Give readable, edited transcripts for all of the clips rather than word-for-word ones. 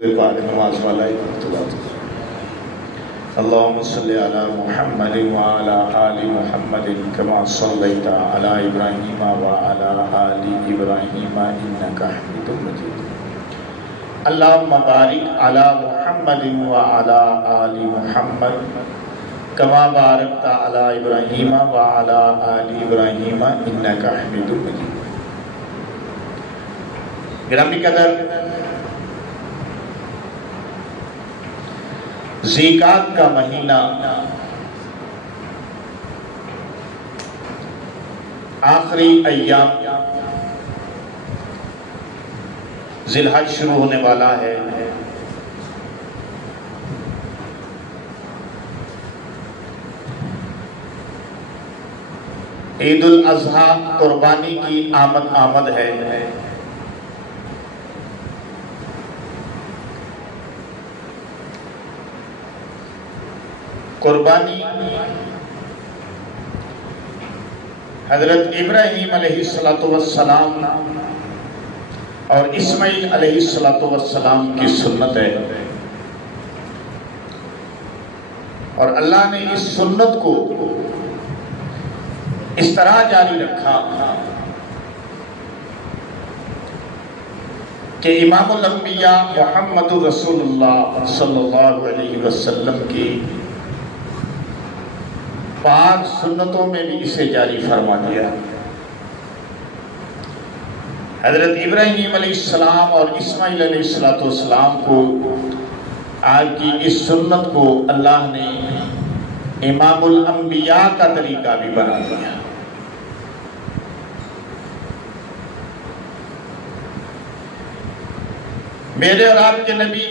نماز والا اللهم صل على محمد وعلى آل محمد كما صليت على إبراهيم وعلى آل إبراهيم إنك حميد مجيد اللهم بارك على محمد وعلى آل محمد كما باركت على إبراهيم وعلى آل إبراهيم إنك حميد مجيد. گرامی قدر، ذیقعد کا مہینہ آخری ایام ذی الحج شروع ہونے والا ہے. عید الاضحیٰ قربانی کی آمد ہے. قربانی حضرت ابراہیم علیہ السلام اور اسماعیل علیہ السلام کی سنت ہے، اور اللہ نے اس سنت کو اس طرح جاری رکھا کہ امام الانبیاء محمد رسول اللہ صلی اللہ علیہ وسلم کی 5 سنتوں میں بھی اسے جاری فرما دیا. حضرت ابراہیم علیہ السلام اور اسماعیل علیہ السلام کو آپ کی اس سنت کو اللہ نے امام الانبیاء کا طریقہ بھی بنا دیا. میرے اور آپ کے نبی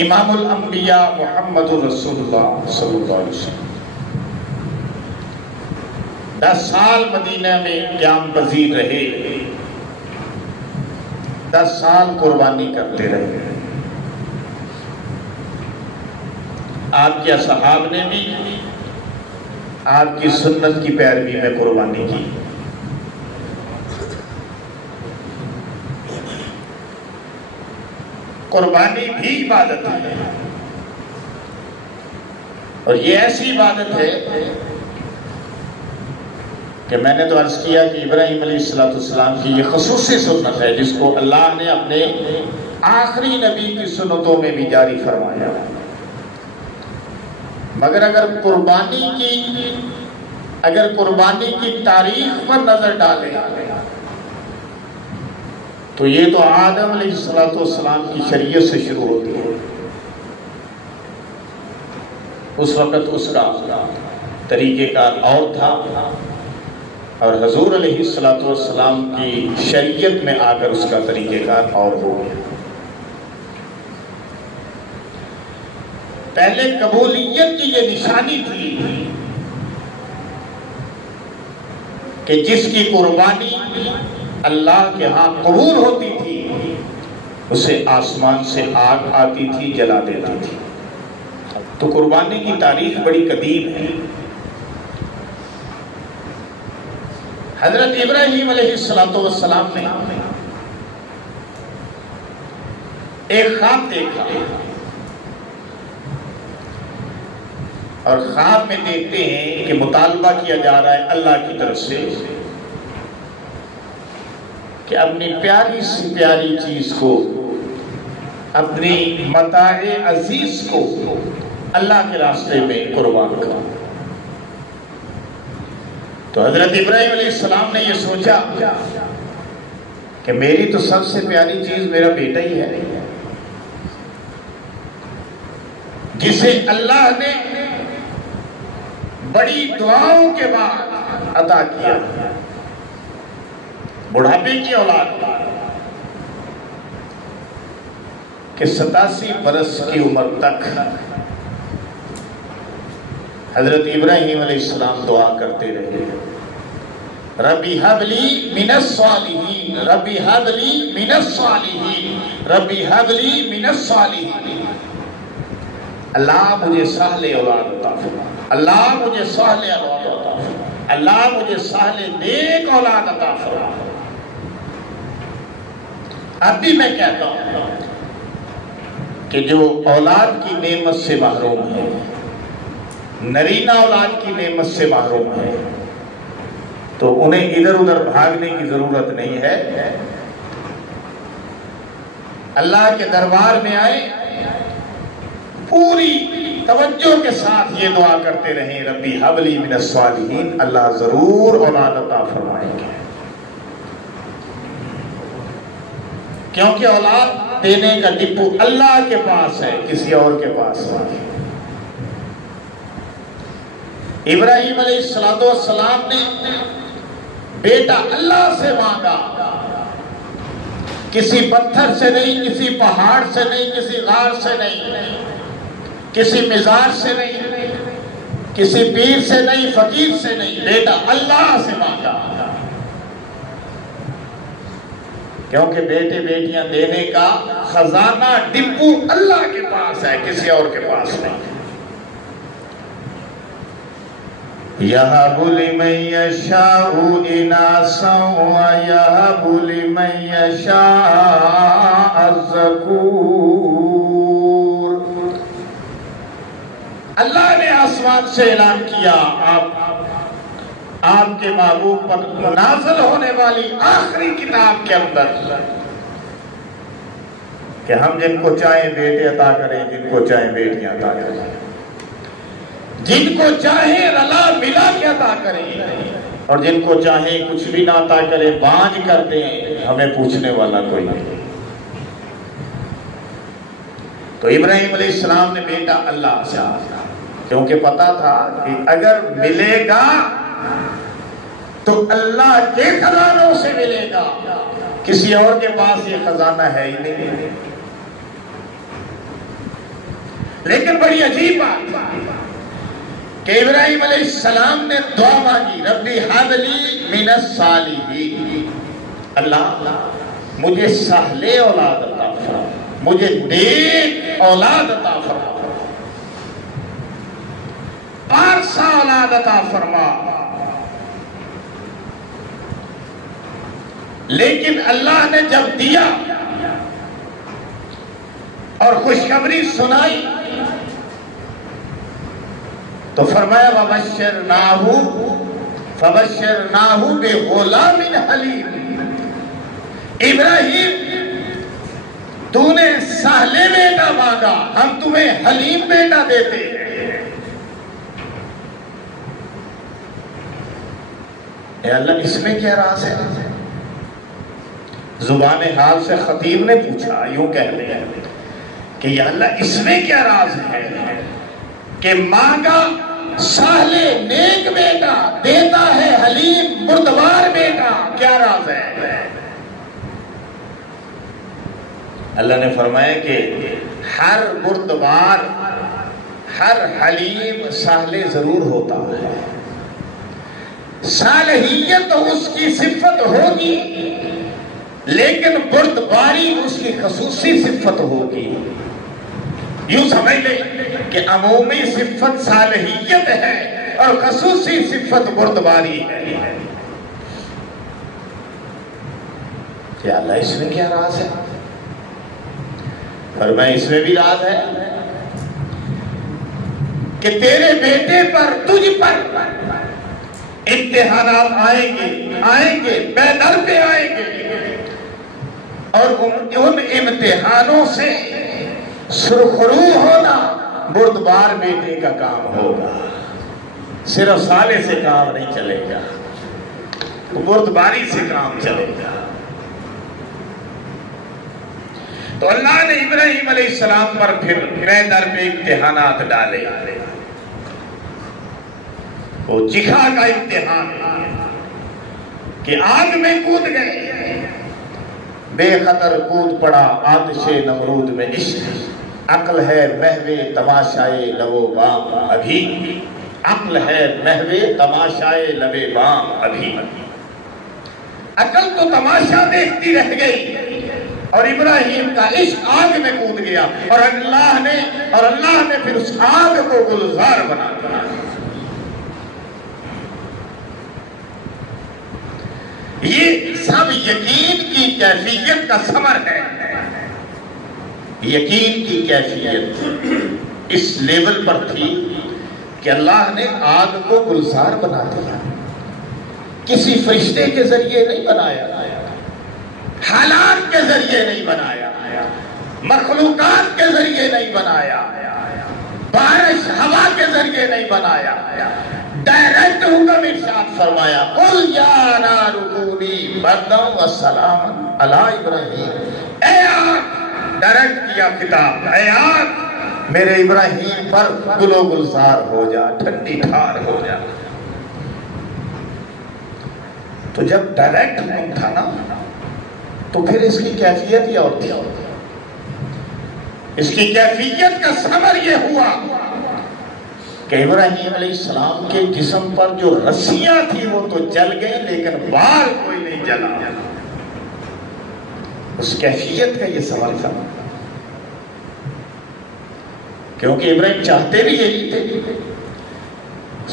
امام الانبیاء محمد رسول اللہ صلی اللہ علیہ وسلم 10 سال مدینہ میں قیام پذیر رہے، 10 سال قربانی کرتے رہے. آپ کے اصحاب نے بھی آپ کی سنت کی پیروی میں قربانی کی. قربانی بھی عبادت ہے، اور یہ ایسی عبادت ہے کہ میں نے تو عرض کیا کہ ابراہیم علیہ السلام کی یہ خصوصی سنت ہے جس کو اللہ نے اپنے آخری نبی کی سنتوں میں بھی جاری فرمایا. مگر اگر قربانی کی تاریخ پر نظر ڈالیں تو یہ تو آدم علیہ السلام کی شریعت سے شروع ہوتی ہے. اس وقت اس کا طریقہ کار اور تھا، اور حضور علیہ السلام کی شریعت میں آ کر اس کا طریقہ کار اور ہو گیا. پہلے قبولیت کی یہ نشانی تھی کہ جس کی قربانی اللہ کے ہاں قبول ہوتی تھی اسے آسمان سے آگ آتی تھی، جلا دیتی تھی. تو قربانی کی تاریخ بڑی قدیم ہے. حضرت ابراہیم علیہ السلام نے ایک خواب دیکھا، اور خواب میں دیکھتے ہیں کہ مطالبہ کیا جا رہا ہے اللہ کی طرف سے کہ اپنی پیاری سی پیاری چیز کو، اپنی متاع عزیز کو اللہ کے راستے میں قربان کرو. تو حضرت ابراہیم علیہ السلام نے یہ سوچا کہ میری تو سب سے پیاری چیز میرا بیٹا ہی ہے، جسے اللہ نے بڑی دعاؤں کے بعد عطا کیا. بڑھاپے کی اولاد کہ 87 برس کی عمر تک حضرت ابراہیم علیہ السلام دعا کرتے رہے، ربی حب لی من الصالحین، ربی حب لی من الصالحین، ربی حب لی من الصالحین. اللہ مجھے صالح اولاد عطا فرما، اللہ مجھے صالح اولاد عطا فرما، اللہ مجھے صالح نیک اولاد عطا فرما. اب بھی میں کہتا ہوں کہ جو اولاد کی نعمت سے محروم ہے، نرینہ اولاد کی نعمت سے محروم ہے، تو انہیں ادھر ادھر بھاگنے کی ضرورت نہیں ہے، اللہ کے دربار میں آئے، پوری توجہ کے ساتھ یہ دعا کرتے رہیں، ربی ہب لی من الصالحین، اللہ ضرور اولاد عطا فرمائیں گے، کیونکہ اولاد دینے کا ڈپو اللہ کے پاس ہے، کسی اور کے پاس نہیں۔ ابراہیم علیہ السلام نے بیٹا اللہ سے مانگا، کسی پتھر سے نہیں، کسی پہاڑ سے نہیں، کسی غار سے نہیں، کسی مزار سے نہیں، کسی پیر سے نہیں، فقیر سے نہیں، بیٹا اللہ سے مانگا، کیونکہ بیٹے بیٹیاں دینے کا خزانہ ڈپو اللہ کے پاس ہے، کسی اور کے پاس نہیں۔ یَهَبُ لِمَن یَشَاءُ إِنَاثًا وَیَهَبُ لِمَن یَشَاءُ الذُّکُورَ۔ اللہ نے آسمان سے اعلان کیا، آپ کے محبوب پر نازل ہونے والی آخری کتاب کے اندر، کہ ہم جن کو چاہیں بیٹے عطا کریں، جن کو چاہیں بیٹیاں عطا کریں، جن کو چاہیں رلا ملا کے عطا کریں، اور جن کو چاہیں کچھ بھی نہ عطا کریں، بانجھ کر دیں، ہمیں پوچھنے والا کوئی نہیں۔ تو ابراہیم علیہ السلام نے بیٹا اللہ سے مانگا، کیونکہ پتا تھا کہ اگر ملے گا تو اللہ کے خزانوں سے ملے گا، کسی اور کے پاس یہ خزانہ ہے ہی نہیں۔ لیکن بڑی عجیب بات کہ ابراہیم علیہ السلام نے دعا مانگی، ربی ہب لی من الصالحین، اللہ مجھے صالح اولاد عطا فرما، مجھے نیک اولاد عطا فرما، پارسا اولاد عطا فرما۔ لیکن اللہ نے جب دیا اور خوشخبری سنائی تو فرمایا فبشرناہ بغلام حلیم، ابراہیم تو نے صالح بیٹا مانگا، ہم تمہیں حلیم بیٹا دیتے ہیں۔ اے اللہ اس میں کیا راز ہے؟ زبان حال سے خطیب نے پوچھا، یوں کہہ لیا کہ یا اللہ اس میں کیا راز ہے کہ مانگا صالح نیک بیٹا، دیتا ہے حلیم بردبار بیٹا، کیا راز ہے؟ اللہ نے فرمایا کہ ہر بردبار، ہر حلیم صالح ضرور ہوتا ہے، صالحیت اس کی صفت ہوگی، لیکن بردباری اس کی خصوصی صفت ہوگی۔ یوں سمجھ لیں کہ عمومی صفت صالحیت ہے اور خصوصی صفت بردباری ہے۔ کہ اللہ اس میں کیا راز ہے؟ فرمایا اس میں بھی راز ہے کہ تیرے بیٹے پر، تجھ پر امتحانات آئیں گے، بے در پہ آئیں گے، اور ان امتحانوں سے سرخرو ہونا بردبار بیٹے کا کام ہوگا، صرف صالح سے کام نہیں چلے گا، بردباری سے کام چلے گا۔ تو اللہ نے ابراہیم علیہ السلام پر پھر بے در پہ امتحانات ڈالے، وہ چکھا کا امتحان کہ آگ میں کود گئے، بے خطر کود پڑا آتش نمرود میں عشق، عقل ہے محو تماشائے لو بام ابھی، عقل ہے محو تماشائے لبے بام ابھی۔ عقل تو تماشا دیکھتی رہ گئی اور ابراہیم کا عشق آگ میں کود گیا، اور اللہ نے پھر اس آگ کو گلزار بنا دیا۔ یہ سب یقین کی کیفیت کا ثمر ہے. یقین کی کیفیت اس لیول پر تھی کہ اللہ نے آگ کو گلزار بنا دیا. کسی فرشتے کے ذریعے نہیں بنایا، حالات کے ذریعے نہیں بنایا، مخلوقات کے ذریعے نہیں بنایا، بارش ہوا کے ذریعے نہیں بنایا، ڈائریکٹ حکم ارشاد فرمایا قل یا نار کونی بردا وسلاما علی ابراہیم. اے آگ، ڈائریکٹ کیا خطاب، اے آگ میرے ابراہیم پر گل و گلزار ہو جا، ٹھنڈی ٹھار ہو جا. تو جب ڈائریکٹ حکم تھا نا تو پھر اس کی کیفیت ہی اور تھی. اس کی کیفیت کا ثمر یہ ہوا کہ ابراہیم علیہ السلام کے جسم پر جو رسیاں تھیں وہ تو جل گئیں لیکن بال کوئی نہیں جلا. اس کیفیت کا یہ سوال تھا کیونکہ ابراہیم چاہتے بھی یہی تھے.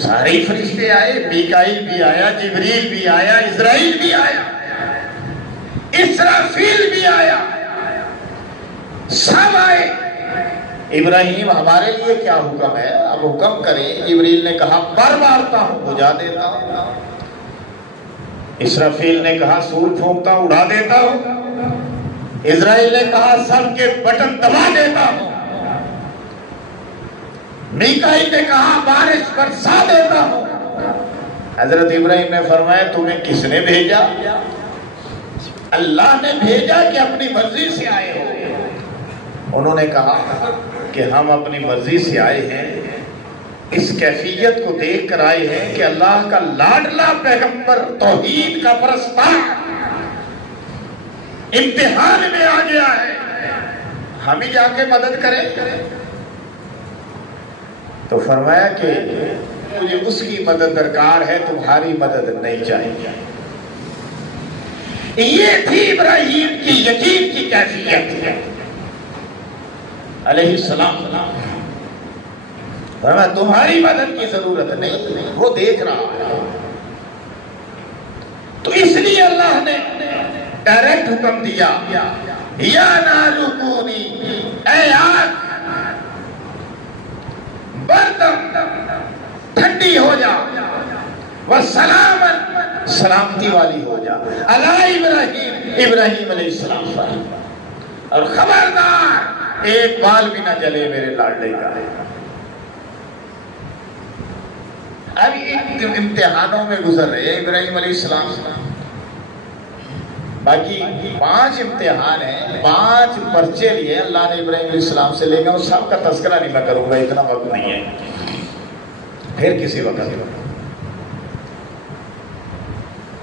سارے فرشتے آئے، میکائیل بھی آیا، جبریل بھی آیا، اسرائیل بھی آیا، اسرافیل بھی آیا، سب آئے. ابراہیم ہمارے لیے کیا حکم ہے، اب حکم کریں. جبریل نے کہا پر مارتا ہوں بجھا دیتا ہوں. اسرافیل نے کہا سور پھونکتا ہوں اڑا دیتا ہوں. اسرائیل نے کہا سب کے بٹن دبا دیتا ہوں. میکائیل نے کہا بارش برسا دیتا ہوں. حضرت ابراہیم نے فرمایا تمہیں کس نے بھیجا؟ اللہ نے بھیجا کہ اپنی مرضی سے آئے ہو؟ انہوں نے کہا کہ ہم اپنی مرضی سے آئے ہیں، اس کیفیت کو دیکھ کر آئے ہیں کہ اللہ کا لاڈلا پیغمبر توحید کا پرستار امتحان میں آ گیا ہے، ہم ہی جا کے مدد کریں. تو فرمایا کہ مجھے اس کی مدد درکار ہے، تمہاری مدد نہیں چاہیے. یہ تھی ابراہیم کی یقین کی کیفیت علیہ السلام. فرمایا تمہاری مدد کی ضرورت نہیں، وہ دیکھ رہا ہے. تو اس لیے اللہ نے ڈائریکٹ حکم دیا یا نار کونی، اے آگ بردم ٹھنڈی ہو جا، وسلاما سلامتی والی ہو جا، علی ابراہیم ابراہیم علیہ السلام پر. اور خبردار ایک بال بھی نہ جلے میرے لاڈلے کا. اب امتحانوں میں گزر رہے ہیں ابراہیم علیہ السلام. باقی 5 امتحان ہیں، 5 پرچے لیے اللہ نے ابراہیم علیہ السلام سے لے گا. اس سب کا تذکرہ نہیں میں کروں گا، اتنا وقت نہیں ہے، پھر کسی وقت.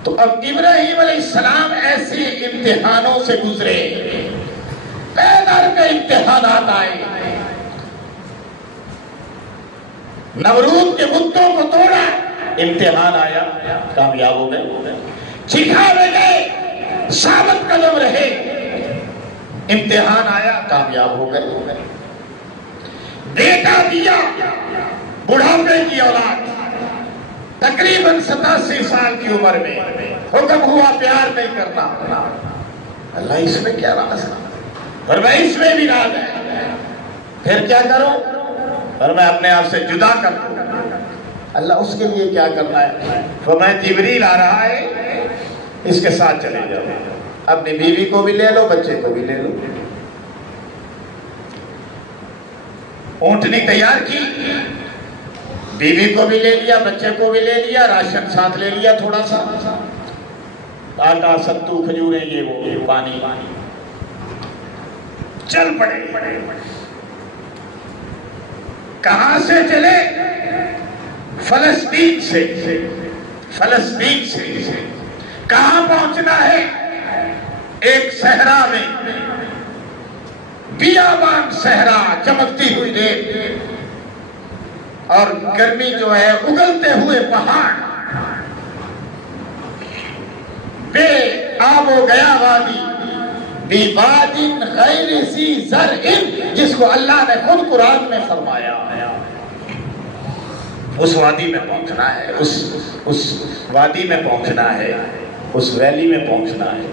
تو اب ابراہیم علیہ السلام ایسے امتحانوں سے گزرے، پیدر کے امتحانات آئے. نمرود کے بتوں کو توڑا، امتحان آیا، کامیاب ہو گئے. چکھا میں گئے، ثابت قدم رہے، امتحان آیا، کامیاب ہو گئے. بیٹا دیا، بڑھاپے کی اولاد، تقریباً 87 سال کی عمر میں حکم ہوا پیار نہیں کرنا. اللہ اس میں کیا راز ہے؟ اور میں اس میں بھی راز ہے. پھر کیا کروں؟ اور میں اپنے آپ سے جدا کر دوں. اللہ اس کے لیے کیا کرنا ہے؟ تو میں جبریل آ رہا ہے، اس کے ساتھ چلے جاؤ، اپنی بیوی کو بھی لے لو، بچے کو بھی لے لو. اونٹنی تیار کی، بیوی کو بھی لے لیا، بچے کو بھی لے لیا، راشن ساتھ لے لیا، تھوڑا سا آٹا، ستو، کھجوریں، یہ وہ، پانی. چل پڑے. کہاں سے چلے؟ فلسطین سے. فلسطین سے کہاں پہنچنا ہے؟ ایک صحرا میں، بیابان صحرا، چمکتی ہوئی ریت اور گرمی جو ہے، اگلتے ہوئے پہاڑ، بے آب و گیا وادی، بِوَادٍ غَيْرِ ذِي زَرْعٍ، جس کو اللہ نے خود قرآن میں فرمایا. اس وادی میں پہنچنا ہے، اس وادی میں پہنچنا ہے. اس ویلی میں پہنچنا ہے.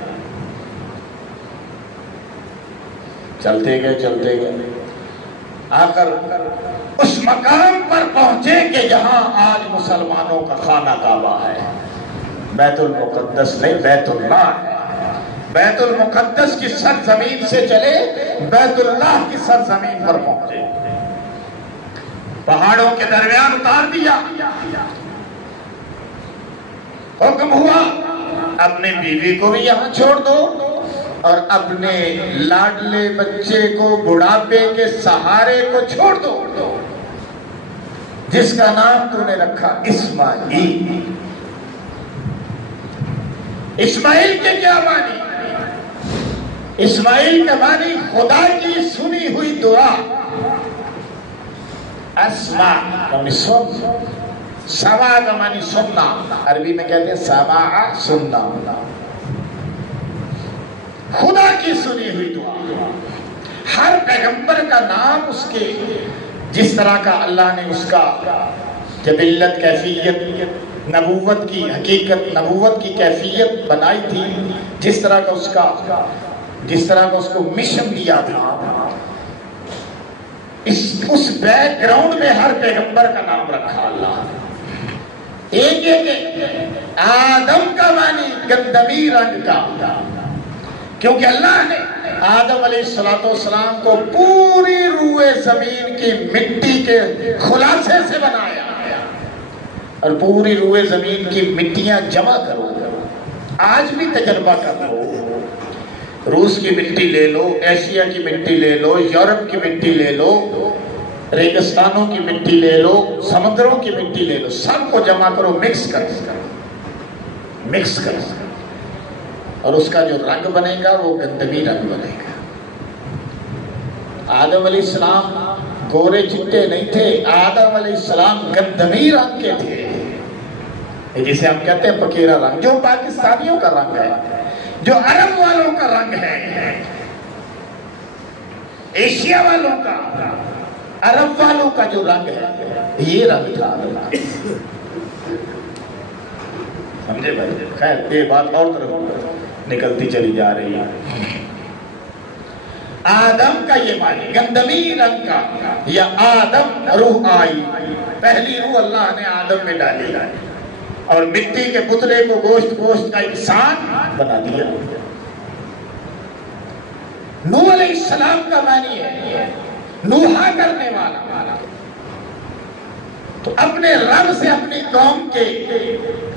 چلتے گئے آخر اس مقام پر پہنچے کہ جہاں آج مسلمانوں کا خانہ کعبہ ہے. بیت المقدس نہیں، بیت اللہ ہے. بیت المقدس کی سرزمین سے چلے بیت اللہ کی سرزمین پر پہنچے. پہاڑوں کے درمیان اتار دیا. حکم ہوا اپنے بیوی کو بھی یہاں چھوڑ دو اور اپنے لاڈلے بچے کو، بڑھاپے کے سہارے کو چھوڑ دو، جس کا نام تو نے رکھا اسماعیل. اسماعیل کے کیا معنی؟ اسماعیل کا معنی خدا کی سنی ہوئی دعا. اسمع یعنی سن، سما کا معنی سننا، عربی میں کہتے ہیں سماع، سننا. خدا کی سنی ہوئی دعا. ہر پیغمبر کا نام اس کے جس طرح کا اللہ نے اس کا جبلت، کیفیت، نبوت کی حقیقت، نبوت کی کیفیت بنائی تھی، جس طرح کا اس کو مشن دیا تھا، اس بیک گراؤنڈ میں ہر پیغمبر کا نام رکھا اللہ. ایک آدم کا معنی گندمی رنگ کا، کیونکہ اللہ نے آدم علیہ السلام کو پوری روئے زمین کی مٹی کے خلاصے سے بنایا. اور پوری روئے زمین کی مٹیاں جمع کرو. آج بھی تجربہ کر لو، روس کی مٹی لے لو، ایشیا کی مٹی لے لو، یورپ کی مٹی لے لو، ریگستانوں کی مٹی لے لو، سمندروں کی مٹی لے لو، سب کو جمع کرو، مکس کرو، اور اس کا جو رنگ بنے گا وہ گندمی رنگ بنے گا. آدم علیہ السلام گورے چٹے نہیں تھے، آدم علیہ السلام گندمی رنگ کے تھے، جسے ہم کہتے ہیں پکیرا رنگ، جو پاکستانیوں کا رنگ ہے، جو عرب والوں کا رنگ ہے، ایشیا والوں کا، عرب والوں کا جو رنگ ہے، یہ رنگ تھا. سمجھے بھائی؟ خیر یہ بات اور طرف نکلتی چلی جا رہی ہے. آدم کا یہ معنی گندمی رنگ کا، یا آدم روح آئی، پہلی روح اللہ نے آدم میں ڈالی اور مٹی کے پتلے کو گوشت کا انسان بنا دیا. نوح علیہ السلام کا معنی ہے نوحہ کرنے والا. تو اپنے رب سے اپنی قوم کے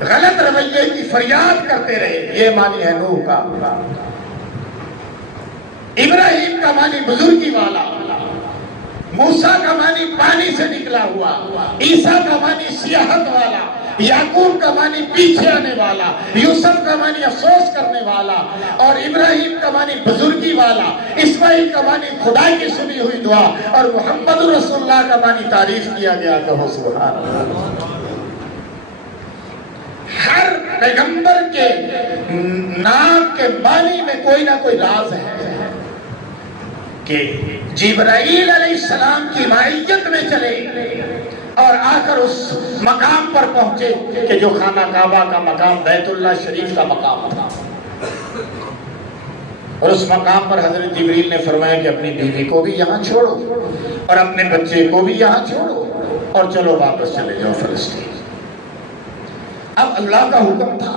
غلط رویے کی فریاد کرتے رہے، یہ معنی ہے نوح کا. ابراہیم کا معنی بزرگی والا، موسیٰ کا معنی پانی سے نکلا ہوا، عیسیٰ کا معنی سیاحت والا، یعقوب کا معنی پیچھے آنے والا، یوسف کا معنی افسوس کرنے والا، اور ابراہیم کا معنی بزرگی والا، اسماعیل کا معنی خدا کی سنی ہوئی دعا، اور محمد رسول اللہ کا معنی تعریف کیا گیا. کہو سبحان اللہ. ہر پیغمبر کے نام کے معنی میں کوئی نہ کوئی راز ہے کہ جبرائیل علیہ السلام کی معیت میں چلے اور آخر اس مقام پر پہنچے کہ جو خانہ کعبہ کا مقام بیت اللہ شریف کا مقام تھا. اور اس مقام پر حضرت جبریل نے فرمایا کہ اپنی بیوی کو بھی یہاں چھوڑو اور اپنے بچے کو بھی یہاں چھوڑو اور چلو واپس چلے جاؤ فلسطین. اب اللہ کا حکم تھا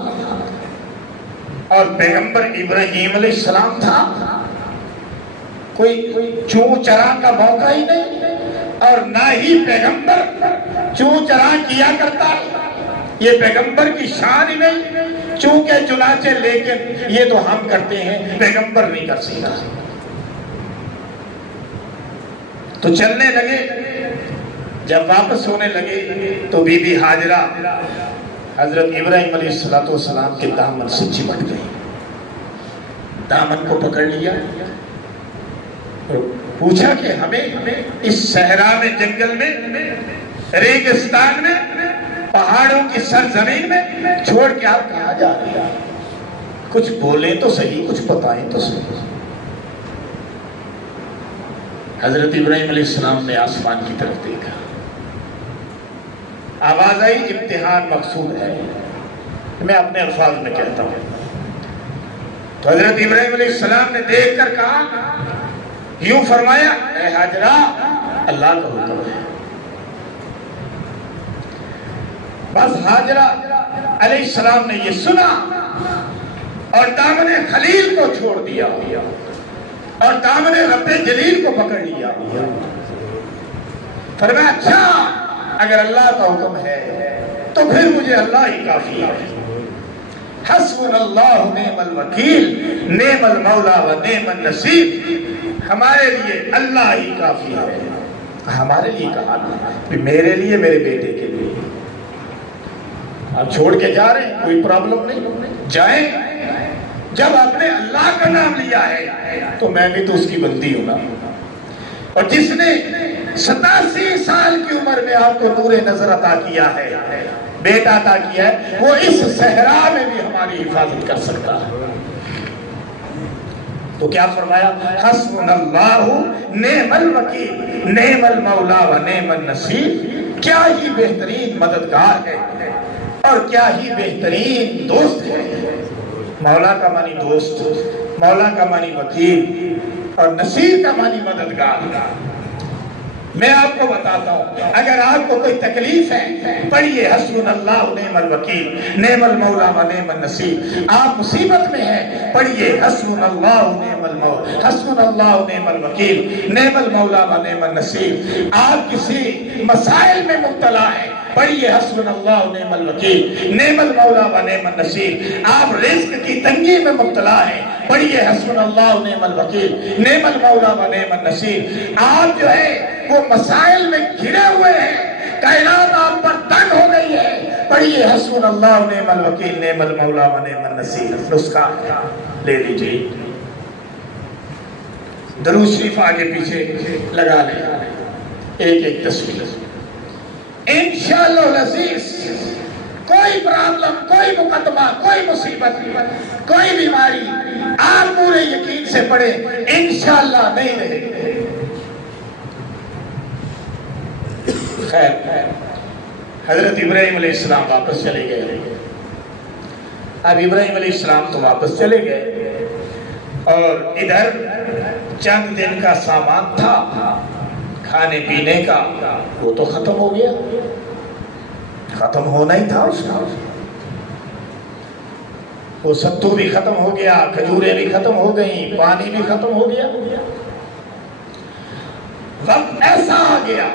اور پیغمبر ابراہیم علیہ السلام تھا، کوئی چون چرا کا موقع ہی نہیں، اور نہ ہی پیغمبر چون چرا کیا کرتا. یہ پیغمبر کی شان ہی نہیں، چونکہ چنانچہ لیکن یہ تو ہم کرتے ہیں، پیغمبر نہیں کر سکتا. تو چلنے لگے، جب واپس ہونے لگے تو بی بی ہاجرہ حضرت ابراہیم علیہ السلام کے دامن سے چمٹ گئی، دامن کو پکڑ لیا، پوچھا کہ ہمیں اس صحرا میں، جنگل میں، ریگستان میں، پہاڑوں کی سرزمین میں چھوڑ کے آپ کہاں جا رہے ہیں؟ کچھ بولیں تو صحیح، کچھ بتائیں تو صحیح. حضرت ابراہیم علیہ السلام نے آسمان کی طرف دیکھا، آواز آئی امتحان مقصود ہے. میں اپنے الفاظ میں کہتا ہوں، تو حضرت ابراہیم علیہ السلام نے دیکھ کر کہا، یوں فرمایا، اے ہاجرہ اللہ کا حکم ہے۔ بس ہاجرہ علیہ السلام نے یہ سنا اور دامن خلیل کو چھوڑ دیا اور دامن رب جلیل کو پکڑ لیا۔ فرمایا اچھا اگر اللہ کا حکم ہے تو پھر مجھے اللہ ہی کافی ہے۔ حسبنا اللہ نعم الوکیل نعم المولا و نعم النصیر، ہمارے لیے اللہ ہی کافی ہے۔ ہمارے لیے کہا کہ میرے لیے، میرے بیٹے کے لیے آپ چھوڑ کے جا رہے ہیں، کوئی پرابلم نہیں، جائیں۔ جب آپ نے اللہ کا نام لیا ہے تو میں بھی تو اس کی بندی ہوں نا۔ اور جس نے 87 سال کی عمر میں آپ کو نور نظر عطا کیا ہے، بیٹا عطا کیا ہے، وہ اس صحرا میں بھی ہماری حفاظت کر سکتا ہے۔ تو کیا فرمایا؟ حسبنا اللہ نعم الوکیل نعم المولا و نعم النصیر، کیا ہی بہترین مددگار ہے اور کیا ہی بہترین دوست ہے۔ مولا کا معنی دوست، مولا کا معنی وکیل اور نصیر کا معنی مددگار۔ میں آپ کو بتاتا ہوں، اگر آپ کو کوئی تکلیف ہے پڑھیے حسبنا اللہ نعم الوکیل نعم المولا و نعم النصیر۔ آپ مصیبت میں ہیں پڑھیے حسبنا اللہ نعم المولا حسبنا اللہ نعم الوکیل نعم المولا و نعم النصیر۔ آپ کسی مسائل میں مبتلا ہیں پڑھیے حسبنا اللہ نعم الوکیل نعم المولا و نعم النصیر۔ آپ رزق کی تنگی میں مبتلا ہیں پڑھیے حسبنا اللہ نعم الوکیل نعم المولا و نعم النصیر۔ آپ جو ہے وہ مسائل میں گھرے ہوئے ہیں، کائنات آپ پر تنگ ہو گئی ہے، پڑھیے حسبنا اللہ نعم الوکیل نعم المولا و نعم النصیر۔ نسخہ لے لیجیے، درود شریف آگے پیچھے لگا لیں، ایک ایک تصویر۔ انشاءاللہ العزیز کوئی پرابلم، کوئی مقدمہ، کوئی مصیبت، کوئی بیماری آپ پورے یقین سے پڑھیں انشاءاللہ نہیں رہے گی۔ خیر، حضرت ابراہیم علیہ السلام واپس چلے گئے۔ اب ابراہیم علیہ السلام تو واپس چلے گئے اور ادھر چند دن کا سامان تھا کھانے پینے کا، وہ تو ختم ہو گیا، ختم ہونا ہی تھا اس کا۔ وہ ستو بھی ختم ہو گیا، کھجوریں بھی ختم ہو گئیں، پانی بھی ختم ہو گیا۔ وقت ایسا آ گیا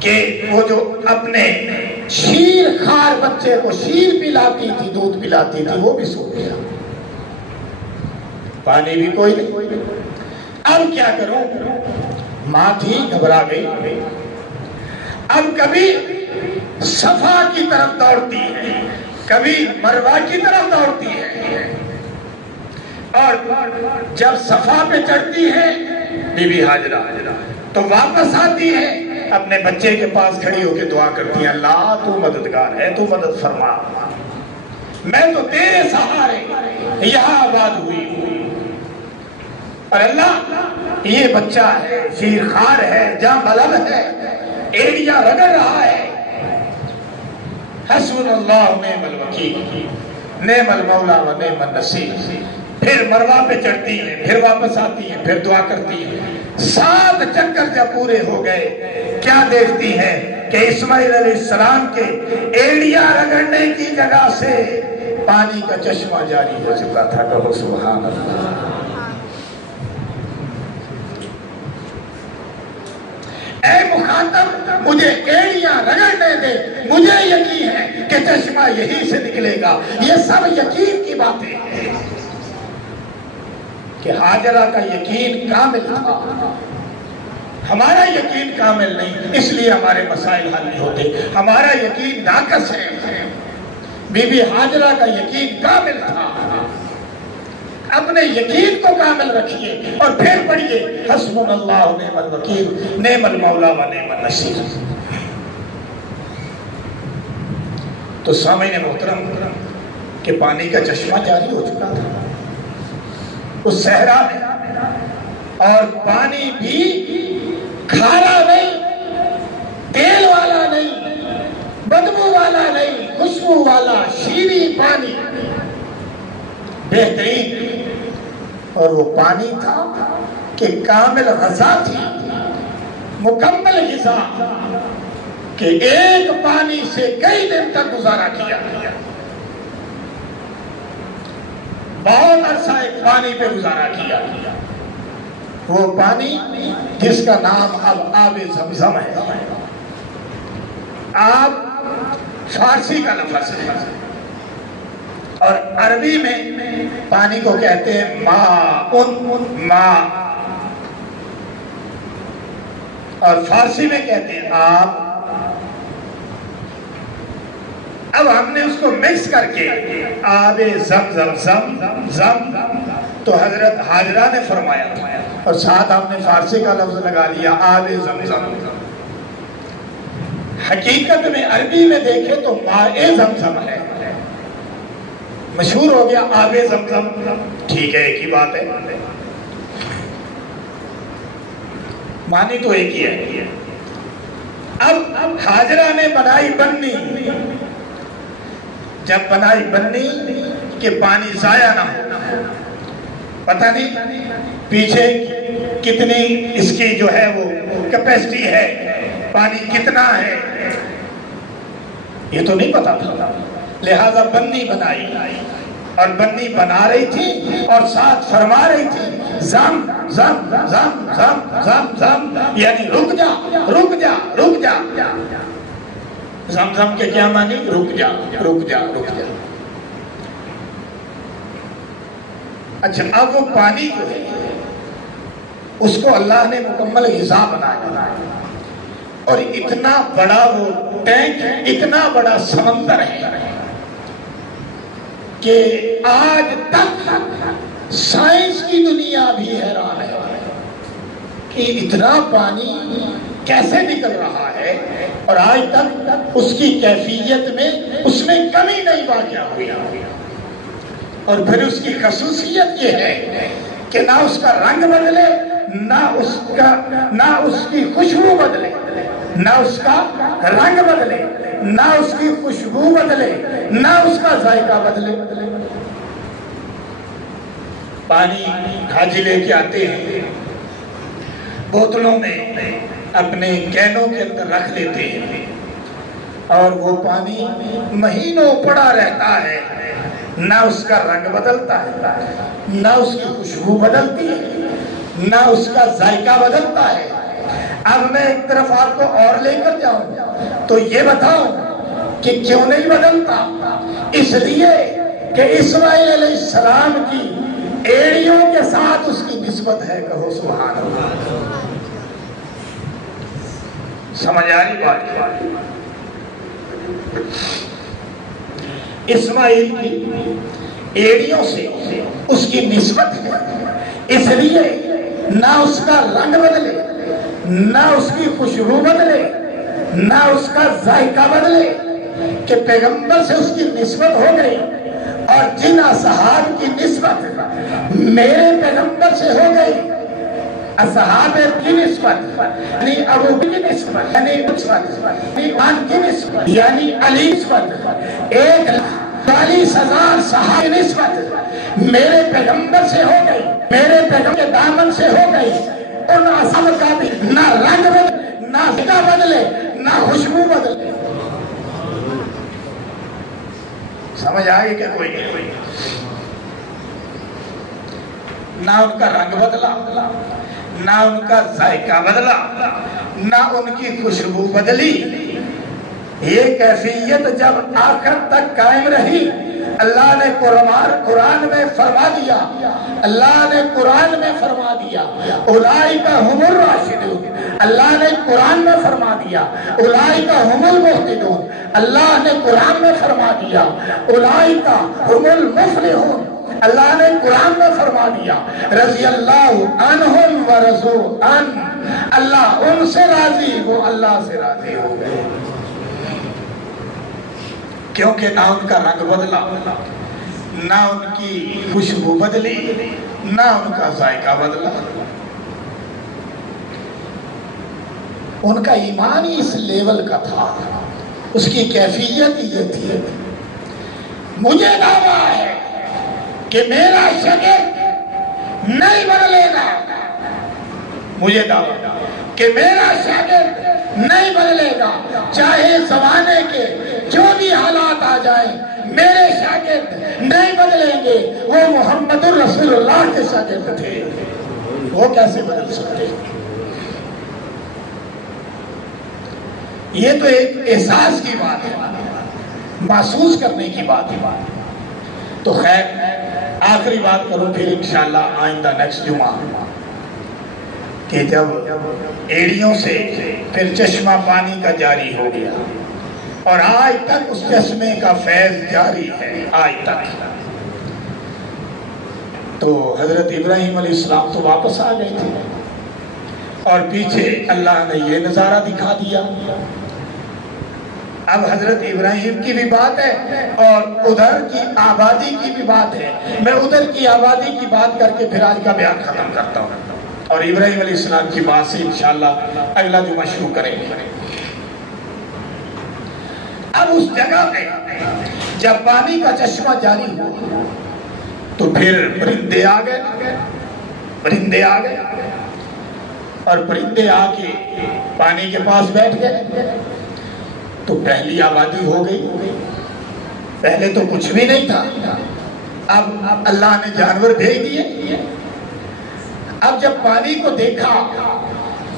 کہ وہ جو اپنے شیر خار بچے کو شیر پلاتی تھی، دودھ پلاتی تھی، وہ بھی سو گیا، پانی بھی کوئی نہیں۔ اب کیا کروں؟ ماں تھی گھبرا گئی، اب کبھی صفا کی طرف دوڑتی ہے، کبھی مروہ کی طرف دوڑتی ہے، اور جب صفا پہ چڑھتی ہے بی بی ہاجرہ تو واپس آتی ہے، اپنے بچے کے پاس کھڑی ہو کے دعا کرتی ہے، اللہ تو مددگار ہے، تو مدد فرما، میں تو تیرے سہارے یہاں آباد ہوئی ہوں، اور اللہ یہ بچہ ہے، شیر خار ہے، جاں بلد ہے، ایڑیاں رگڑ رہا ہے، حسبنا اللہ نعم الوکیل نعم المولا و نعم النصیر۔ پھر مروہ پہ چڑھتی ہے، پھر واپس آتی ہے، پھر دعا کرتی ہے۔ 7 چکر جب پورے ہو گئے، کیا دیکھتی ہیں کہ اسماعیل علیہ السلام کے ایڑیاں رگڑنے کی جگہ سے پانی کا چشمہ جاری ہو چکا تھا۔ کہو سبحان اللہ۔ اے مخاطب، مجھے ایڑیاں رگڑنے دے، مجھے یقین ہے کہ چشمہ یہی سے نکلے گا۔ یہ سب یقین کی باتیں ہیں کہ ہاجرہ کا یقین کامل تھا، ہمارا یقین کامل نہیں، اس لیے ہمارے مسائل حل نہیں ہوتے، ہمارا یقین ناقص ہے۔ بی بی ہاجرہ کا یقین کامل تھا۔ اپنے یقین کو کامل رکھیے اور پھر پڑھیے حسبنا اللہ نعم الوکیل نعم المولا و نعم النصیر۔ تو سامعین محترم کہ پانی کا چشمہ جاری ہو چکا تھا اس صحرا میں، اور پانی بھی کھارا نہیں، تیل والا نہیں، بدبو والا نہیں، خوشبو والا شیریں پانی، بہترین، اور وہ پانی تھا کہ کامل غذا تھی، مکمل غذا، کہ ایک پانی سے کئی دن تک گزارا کیا، بہت عرصہ ایک پانی پہ گزارا کیا۔ وہ پانی جس کا نام اب آب زمزم ہے۔ آب فارسی کا لفظ ہے اور عربی میں پانی کو کہتے ہیں ماء، اور فارسی میں کہتے ہیں آب۔ اب ہم نے اس کو مکس کر کے آب زم تو حضرت حاجرہ نے فرمایا، اور ساتھ ہم نے فارسی کا لفظ لگا لیا آب زمزم۔ حقیقت میں عربی میں دیکھے تو ماء زمزم ہے، مشہور ہو گیا آب زمزم، ٹھیک ہے ایک ہی بات ہے، معنی تو ایک ہی ہے۔ اب حاجرہ نے بنائی بننی، جب بنائی بننی کہ پانی ضائع نہ ہو، پتہ نہیں پیچھے کتنی اس کی جو ہے وہ کیپیسٹی ہے، پانی کتنا ہے، یہ تو نہیں پتا تھا، لہذا بننی بنائی، اور بننی بنا رہی تھی اور ساتھ فرما رہی تھی زم زم زم زم زم زم، یعنی رک جا رک جا رک جا۔ زمزم کے کیا معنی؟ رک جا رک جا رک جا۔ اچھا، اب وہ پانی جو ہے اس کو اللہ نے مکمل غذا بنایا، اور اتنا بڑا وہ ٹینک، اتنا بڑا سمندر ہے کہ آج تک سائنس کی دنیا بھی حیران ہے کہ اتنا پانی کیسے نکل رہا ہے، اور آج تک اس کی کیفیت میں اس میں کمی نہیں واقع ہوئی۔ اور پھر اس کی خصوصیت یہ ہے کہ نہ اس کا رنگ بدلے، نہ اس کی خوشبو بدلے، نہ اس کا رنگ بدلے، نہ اس کی خوشبو بدلے، نہ اس کا ذائقہ بدلے۔ پانی حاجی لے کے آتے ہیں، بوتلوں میں اپنے کینوں کے اندر رکھ لیتے ہیں، اور وہ پانی مہینوں پڑا رہتا ہے، نہ اس کا رنگ بدلتا ہے، نہ اس کی خوشبو بدلتی ہے، نہ اس کا ذائقہ بدلتا ہے۔ اب میں ایک طرف آپ کو اور لے کر جاؤں تو یہ بتاؤں کہ کیوں نہیں بدلتا؟ اس لیے کہ اسماعیل علیہ السلام کی ایڑیوں کے ساتھ اس کی نسبت ہے، کہو سبحان اللہ۔ سمجھ آ رہی بات؟ اسماعیل کی ایڑیوں سے اس کی نسبت ہے، اس لیے نہ اس کا رنگ بدلے، نہ اس کی خوشبو بدلے، نہ اس کا ذائقہ بدلے، کہ پیغمبر سے اس کی نسبت ہو گئی، اور جن اصحاب کی نسبت میرے پیغمبر سے ہو گئی، اصحاب کی نسبت یعنی ابو کی نسبت، یعنی ایمان کی نسبت، یعنی علی نسبت، 1,40,000 صحابہ کی نسبت میرے پیغمبر سے ہو گئی، میرے پیغمبر کے دامن سے ہو گئی۔ ان اصحاب کا بھی نہ رنگ بدلے، نہ ذائقہ بدلے، نہ خوشبو بدلے۔ سمجھ آئی کہ کوئی نہیں؟ نہ ان کا رنگ بدلا، نہ ان کا ذائقہ بدلا، نہ ان کی خوشبو بدلی۔ یہ کیفیت جب آخر تک قائم رہی، اللہ نے قرآن میں فرما دیا، اللہ نے قرآن میں فرما دیا اولئک هم الراشدون، اللہ نے قرآن میں فرما دیا اولئک هم المهتدون، اللہ نے قرآن میں فرما دیا اولئک هم المفلحون، اللہ نے قرآن میں فرما دیا رضی اللہ عنہم ورضوا عنہ، اللہ ان سے راضی، وہ اللہ سے راضی ہو گئے، کیونکہ نہ ان کا رنگ بدلا، نہ ان کی خوشبو بدلی، نہ ان کا ذائقہ بدلا۔ ان کا ایمان ہی اس لیول کا تھا، اس کی کیفیت یہ تھی۔ مجھے دعویٰ ہے کہ میرا شاگرد نہیں بدلے گا، مجھے دعویٰ کہ میرا شاگرد نہیں بدلے گا، چاہے زمانے کے جو بھی حالات آ جائیں میرے شاگرد نہیں بدلیں گے۔ وہ محمد الرسول اللہ کے شاگرد تھے، وہ کیسے بدل سکتے؟ یہ تو ایک احساس کی بات ہے، محسوس کرنے کی بات ہے۔ تو خیر آخری بات کروں پھر انشاءاللہ آئندہ نیکسٹ جمعہ، کہ جب ایڑیوں سے پھر چشمہ پانی کا جاری ہو گیا اور آج تک اس چشمے کا فیض جاری ہے آج تک، تو حضرت ابراہیم علیہ السلام تو واپس آ گئے تھے اور پیچھے اللہ نے یہ نظارہ دکھا دیا۔ اب حضرت ابراہیم کی بھی بات ہے اور ادھر کی آبادی کی بھی بات ہے۔ میں ادھر کی آبادی کی بات کر کے پھر آج کا بیان ختم کرتا ہوں اور ابراہیم علیہ السلام کی بات سے انشاءاللہ اگلا جمعہ شروع کریں گے۔ اب اس جگہ پہ جب پانی کا چشمہ جاری ہوا تو پھر پرندے آ گئے اور پرندے آ کے پانی کے پاس بیٹھ گئے، تو پہلی آبادی ہو گئی۔ پہلے تو کچھ بھی نہیں تھا، اب اللہ نے جانور بھیج دیے۔ اب جب پانی کو دیکھا،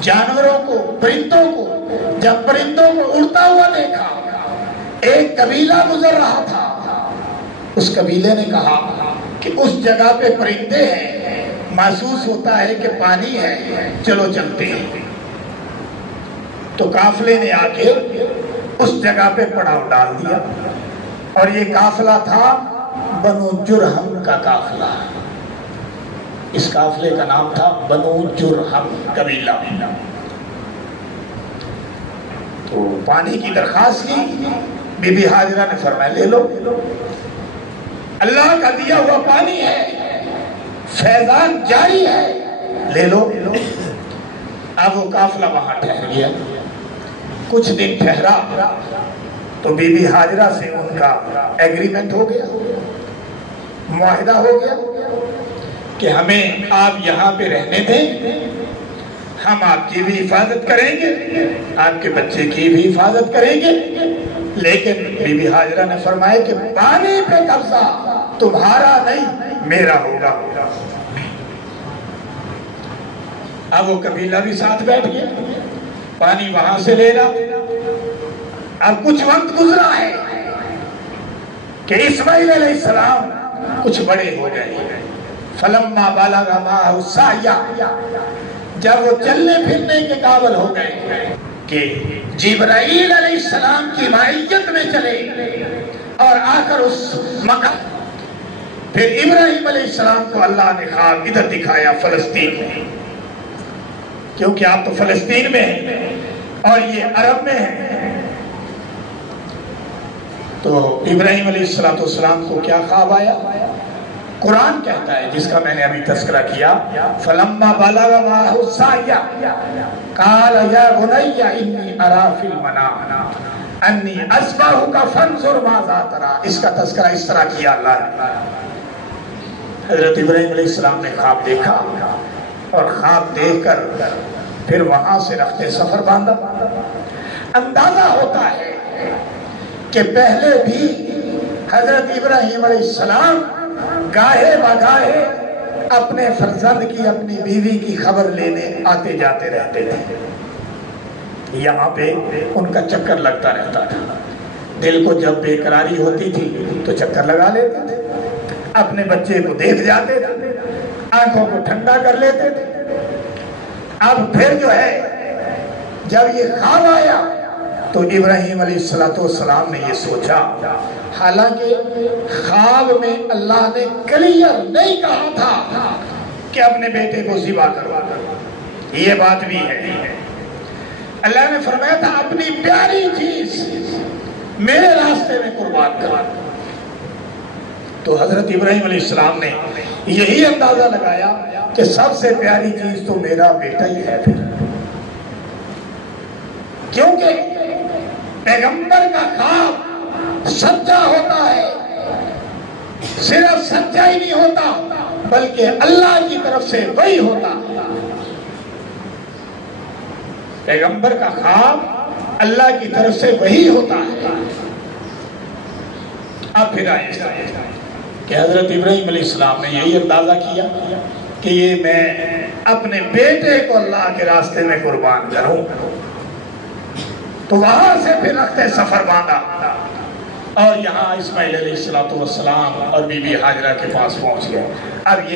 جانوروں کو، پرندوں کو، جب پرندوں کو اڑتا ہوا دیکھا، ایک قبیلہ گزر رہا تھا، اس قبیلے نے کہا کہ اس جگہ پہ پرندے ہیں، محسوس ہوتا ہے کہ پانی ہے، چلو چلتے ہیں۔ تو قافلے نے آ کے اس جگہ پہ پڑاؤ ڈال دیا، اور یہ قافلہ تھا بنو جرہم کا قافلہ۔ اس قافلے کا نام تھا بنو جرہم قبیلہ۔ تو پانی کی درخواست کی، بی بی ہاجرہ نے فرمایا لے لو، اللہ کا دیا ہوا پانی ہے، فیضان جاری ہے، لے لو۔ اب وہ قافلہ وہاں ٹھہر گیا، کچھ دن ٹھہرا تو بی بی ہاجرہ سے ان کا ایگریمنٹ ہو گیا، معاہدہ ہو گیا کہ ہمیں آپ یہاں پہ رہنے دیں، ہم آپ کی بھی حفاظت کریں گے، آپ کے بچے کی بھی حفاظت کریں گے، لیکن بی بی ہاجرہ نے فرمایا کہ پانی پہ قبضہ تمہارا نہیں میرا ہوگا۔ اب وہ قبیلہ بھی ساتھ بیٹھ گیا، پانی وہاں سے لینا۔ اب کچھ وقت گزرا ہے کہ اسماعیل علیہ السلام کچھ بڑے ہو گئے، فلما بلغ معه السعي، جب وہ چلنے پھرنے کے قابل ہو گئے کہ جبرائیل علیہ السلام کی معیت میں چلے اور آ کر اس مقام، پھر ابراہیم علیہ السلام کو اللہ نے خواب ادھر دکھایا فلسطین میں، کیونکہ آپ تو فلسطین میں ہیں اور یہ عرب میں ہیں۔ تو ابراہیم علیہ السلام کو کیا خواب آیا؟ قرآن کہتا ہے، جس کا میں نے ابھی تذکرہ کیا، فَلَمَّا بَلَغَ مَعَهُ السَّعْيَ قَالَ يَا بُنَيَّ إِنِّي أَرَىٰ فِي الْمَنَامِ أَنِّي أَذْبَحُكَ فَانظُرْ مَاذَا تَرَىٰ۔ اس کا تذکرہ اس طرح کیا اللہ نے۔ حضرت ابراہیم علیہ السلام نے خواب دیکھا اور خواب دیکھ کر پھر وہاں سے رخت سفر باندھا۔ اندازہ ہوتا ہے کہ پہلے بھی حضرت ابراہیم علیہ السلام گاہے بگاہے اپنے فرزند کی، اپنی بیوی کی خبر لینے آتے جاتے رہتے تھے، یہاں پہ ان کا چکر لگتا رہتا تھا۔ دل کو جب بے قراری ہوتی تھی تو چکر لگا لیتے تھے، اپنے بچے کو دیکھ جاتے تھے، آنکھوں کو ٹھنڈا کر لیتے تھے۔ اب پھر جو ہے جب یہ خواب آیا تو ابراہیم علیہ السلام نے یہ سوچا، حالانکہ خواب میں اللہ نے کلیئر نہیں کہا تھا کہ اپنے بیٹے کو ذبح کروا، یہ بات بھی ہے، اللہ نے فرمایا تھا اپنی پیاری چیز میرے راستے میں قربان کروا۔ تو حضرت ابراہیم علیہ السلام نے یہی اندازہ لگایا کہ سب سے پیاری چیز تو میرا بیٹا ہی ہے، پھر کیونکہ پیغمبر کا خواب سچا ہوتا ہے، صرف سچا ہی نہیں ہوتا بلکہ اللہ کی طرف سے وہی ہوتا ہے۔ پیغمبر کا خواب اللہ کی طرف سے وہی ہوتا ہے۔ اب پھر آئیے کہ حضرت ابراہیم علیہ السلام نے یہی اندازہ کیا کہ یہ میں اپنے بیٹے کو اللہ کے راستے میں قربان کروں، تو وہاں سے پھر رخت سفر باندھا اور یہاں اسماعیل علیہ السلام اور بی بی ہاجرہ کے پاس پہنچ گیا۔ اب یہ